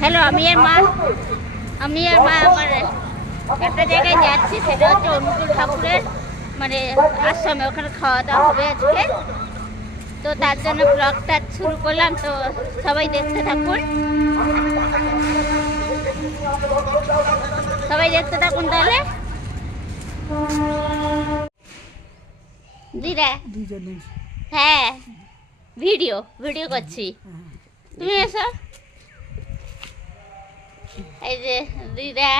Hello, আমি আর মা আমার একটা জায়গায় যাচ্ছি, সেটা হচ্ছে অনুকূল ঠাকুরের মানে আশ্রমে। ওখানে খাওয়া দাওয়া হবে আজকে, তো তার জন্য ব্লগটা শুরু করলাম। তো সবাই দেখতে থাকুন, তাহলে দিদা। হ্যাঁ, ভিডিও করছি, তুমি এসো। এই যে দিদা,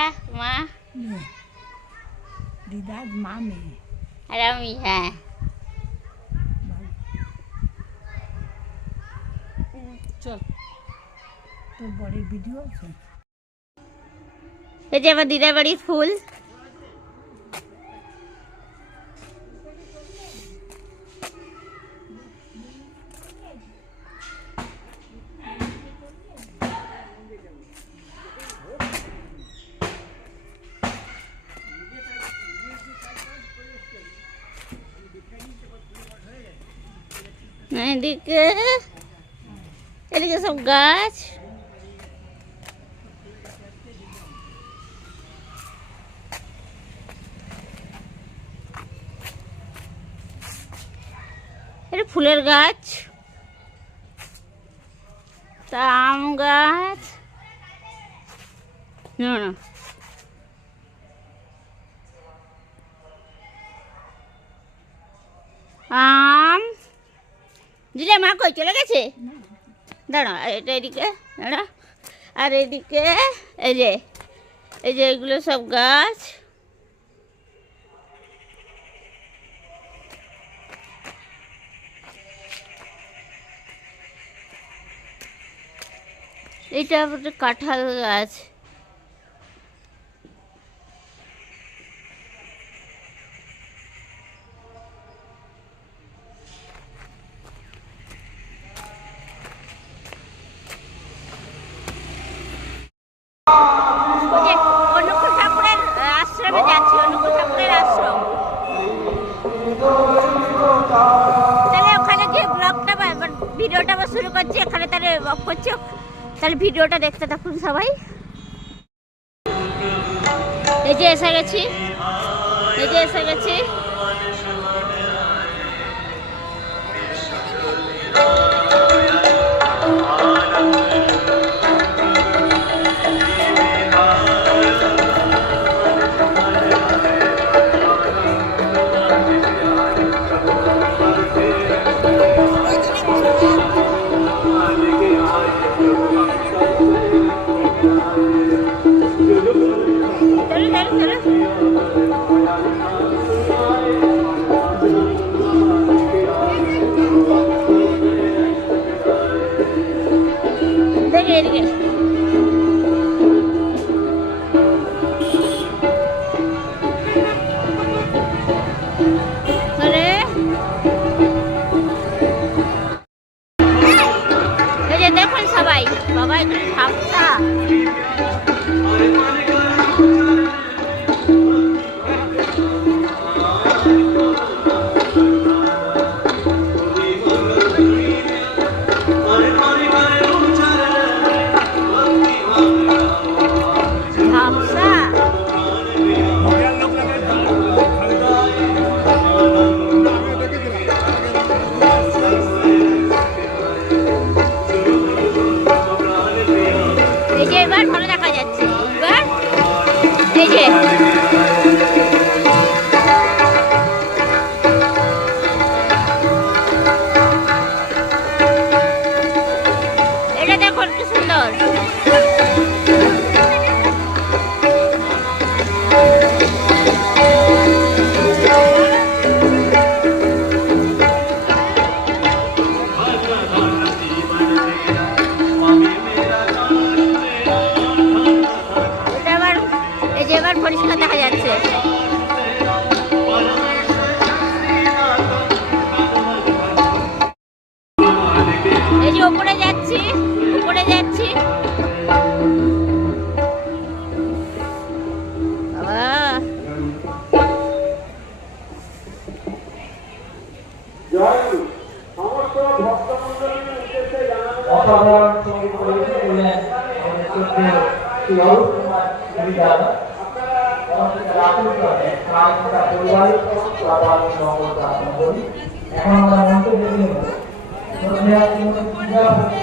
মা, মেয়ে আর আমি। হ্যাঁ, চল, তোর বড়ের ভিডিও আছে। এই যে আমার দিদার বাড়ির ফুল। এদিকে সব গাছ। এটা ফুলের গাছ, তা আম গাছ না, আম। দিলে মা কই চলে গেছে? দাঁড়া, এটা এদিকে দাঁড়া, আর এদিকে এই যে এগুলো সব গাছ। এটা হচ্ছে কাঁঠাল গাছ। অনুকূল ঠাকুরের আশ্রমে যাচ্ছি, অনুকূল ঠাকুরের আশ্রম। তাহলে ওখানে গিয়ে ব্লগটা ভিডিওটা শুরু করছি, এখানে তাহলে ওয়াক করছি। তাহলে ভিডিওটা দেখতে থাকুন সবাই। এই যে এসে গেছি। দেখুন সবাই, বাবা একটু ঝাপসা। অসাধারণ সঙ্গীত পরিবেশন করলেন আমাদের শ্রদ্ধেয় শ্রী অরূপ কুমার দেবীদাদা। রাতুল করে প্রায় একটা পরিবারিক আগামী নগর প্রার্থনা করি। এখন আমরা মঞ্চে দেখে নেব শ্রদ্ধেয় শ্রীমতী পূজা এখানে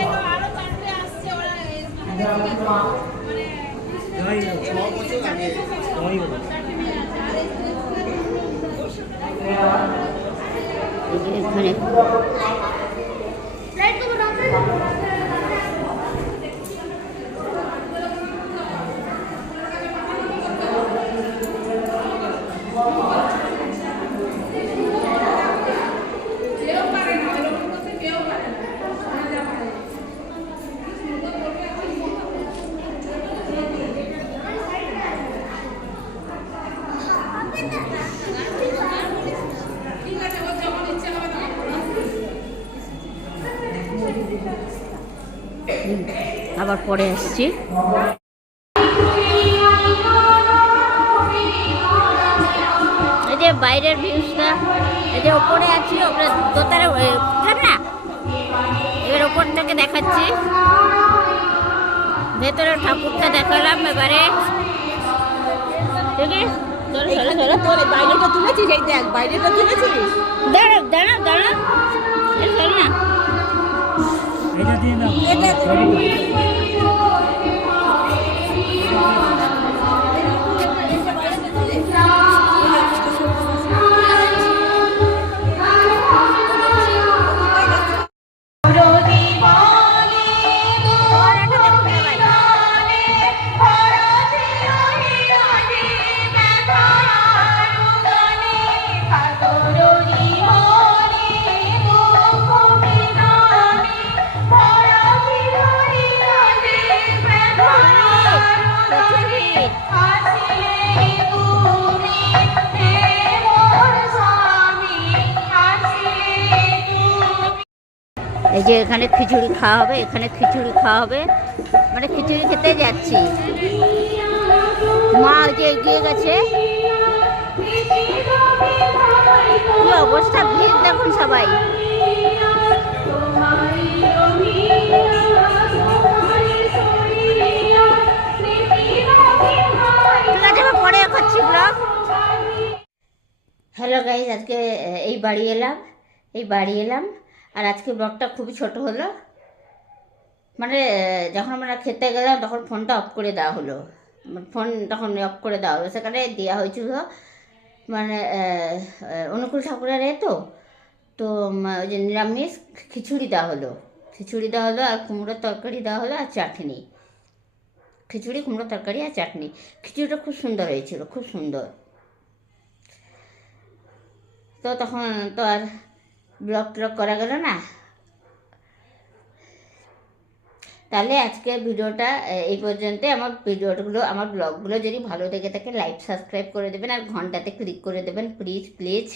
আবার পরে আসছি। এই যে বাইরের ভিউজটা, এই যে ওপরে আছি, ওপরে দোতারে না, এবার ওপর থেকে দেখাচ্ছি। ভেতরে ঠাকুরটা দেখালাম। এবারে ঠিক আছে, বাইরেটা তুলেছিস, এই দেখ বাইরেটা তুলেছিস। দাঁড়া দাঁড়া দাঁড়া, না এটা দিয়ে না, এটা এই যে এখানে খিচুড়ি খাওয়া হবে, এখানে খিচুড়ি খাওয়া হবে, মানে খিচুড়ি খেতে যাচ্ছি। মা ওই যে এগিয়ে গেছে। কি অবস্থা, ভিড় দেখুন সবাই। ঠিক আছে, আমি পরে খাচ্ছি ব্লগ। হ্যালো গাইজ, আজকে এই বাড়ি এলাম আর আজকে ব্লগটা খুবই ছোট হলো। মানে যখন আমরা খেতে গেলাম তখন ফোনটা অফ করে দেওয়া হলো, ফোন তখন অফ করে দেওয়া হলো। সেখানে দেওয়া হয়েছিল মানে অনুকূল ঠাকুরের তো ওই যে নিরামিষ খিচুড়ি দেওয়া হলো আর কুমড়োর তরকারি দেওয়া হলো আর চাটনি। খিচুড়ি, কুমড়ো তরকারি আর চাটনি। খিচুড়িটা খুব সুন্দর হয়েছিল, খুব সুন্দর। তো তখন তো আর ব্লগ করা গেল না। তাহলে আজকে ভিডিওটা এই পর্যন্ত। আমার ব্লগগুলো যদি ভালো লেগে থাকে লাইক সাবস্ক্রাইব করে দেবেন আর ঘন্টাতে ক্লিক করে দেবেন প্লিজ।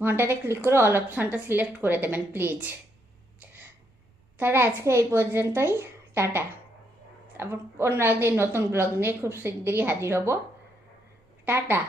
ঘন্টাতে ক্লিক করে অল অপশানটা সিলেক্ট করে দেবেন প্লিজ। তাহলে আজকে এই পর্যন্তই, টাটা। আবার অন্য একদিন নতুন ব্লগ নিয়ে খুব শিগগিরই হাজির হব। টাটা।